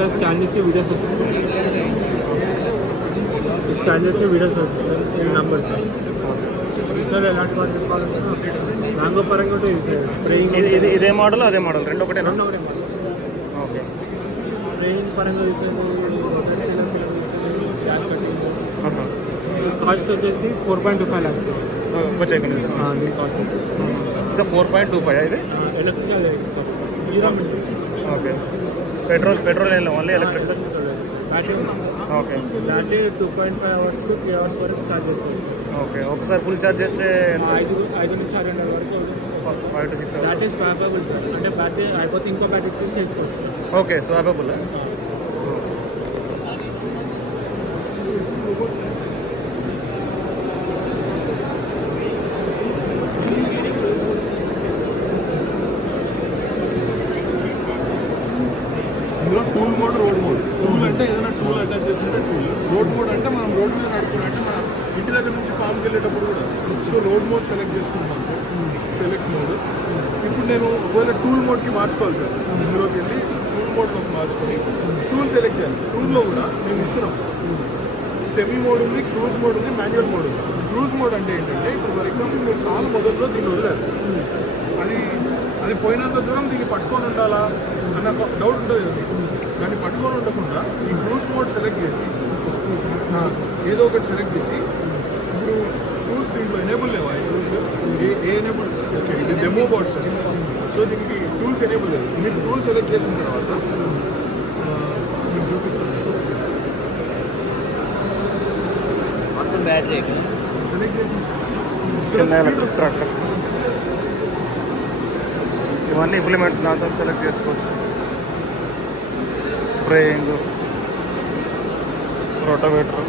ఇక్కడ స్కాన్ చేసి వీడియోస్ వస్తుంది స్కాన్ చేసి వీడియోస్ వస్తుంది సార్ ఈ నెంబర్ సార్ సార్ ఎలాంటి వాళ్ళు చెప్పాలంటే మ్యాంగో పరంగా ఉంటుంది సార్ స్ప్రేయింగ్ ఇదే మోడల్ అదే మోడల్ రెండు ఒకటే ఓకే స్ప్రేయింగ్ పరంగా తీసేది గ్యాస్ కట్టింగ్ కాస్ట్ వచ్చేసి 4.25 lakhs దీని కాస్ట్ ఇంకా 4.25 ఇది electrical sir zero okay petrol ఏం only electric battery okay battery 2.5 hours to 3 hours వరకు ఛార్జ్ చేసుకోవచ్చు సార్ ఓకే ఒకసారి ఫుల్ ఛార్జ్ చేస్తే 5 నుంచి 6 గంటల వరకు 5 to 6 hours battery swappable sir అంటే బ్యాటరీ అయిపోతే ఇంకో బ్యాటరీ తీసి చేసుకోవచ్చు సార్ ఓకే స్వాపబుల్ ఇందులో tool mode road mode tool అంటే ఏదైనా టూల్ అటాచ్ చేసుకుంటే టూల్ రోడ్ మోడ్ అంటే మనం రోడ్ మీద నడుపుకుంటే మన ఇంటి దగ్గర నుంచి ఫామ్కి వెళ్ళేటప్పుడు కూడా సో రోడ్ మోడ్ సెలెక్ట్ చేసుకుంటున్నాను సార్ సెలెక్ట్ మోడ్ ఇప్పుడు నేను ఒకవేళ టూల్ మోడ్కి మార్చుకోవాలి సార్ ఇందులోకి వెళ్ళి టూల్ మోడ్లోకి మార్చుకొని టూల్ సెలెక్ట్ చేయాలి టూల్లో కూడా మేము ఇస్తున్నాం సెమీ మోడ్ ఉంది క్రూజ్ మోడ్ ఉంది మాన్యువల్ మోడ్ ఉంది క్రూజ్ మోడ్ అంటే ఏంటంటే ఇప్పుడు ఫర్ ఎగ్జాంపుల్ మీరు సాల్ మొదట్లో దీన్ని వదిలేరు అది పోయినంత దూరం దీన్ని పట్టుకొని ఉండాలా అన్న డౌట్ ఉంటుంది కదా దాన్ని పట్టుకొని ఉండకుండా ఈ క్రూజ్ మోడ్ సెలెక్ట్ చేసి ఏదో ఒకటి సెలెక్ట్ చేసి ఇప్పుడు టూల్స్ దీంట్లో ఎనేబుల్ లేవా ఈ టూల్స్ ఏ ఎనేబుల్ ఓకే ఇది డెమో బోర్డ్ సార్ సో దీనికి టూల్స్ ఎనేబుల్ లేదు మీరు టూల్ సెలెక్ట్ చేసిన తర్వాత మీకు చూపిస్తాను సెలెక్ట్ చేసి ఇవన్నీ ఇంప్లిమెంట్స్ దాంతో సెలెక్ట్ చేసుకోవచ్చు స్ప్రేయింగ్ రోటోవేటర్